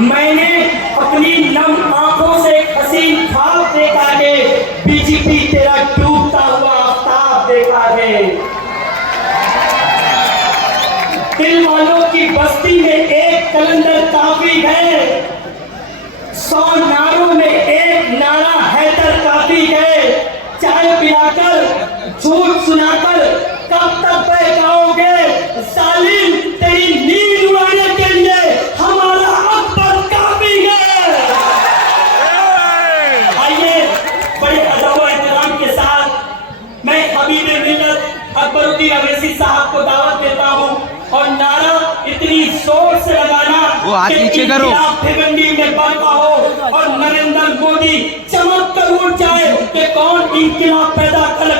मैंने अपनी नम आंखों से हसीन ख्वाब देखा है, बीजेपी तेरा डूबता हुआ आफ्ताब देखा है। दिल वालों की बस्ती में एक कलंदर काफी है, 100 नारों में एक नारा हैदर काफी है। चाय पिलाकर झूठ सुनाकर कब तक बहकाओगे जालिम, तेरी नींद उड़ाने के लिए हमारा अकबर काफी है। आइए बड़े अदब व एहतराम के साथ मैं हबीब मिल्लत अकबरुद्दीन अवैसी साहब को दावत देता हूँ और नारा इतनी जोर से लगाना कि इंकलाब भिवंडी में बरपा हो और नरेंद्र मोदी चमक कर उठ जाए कि कौन इंकलाब पैदा कर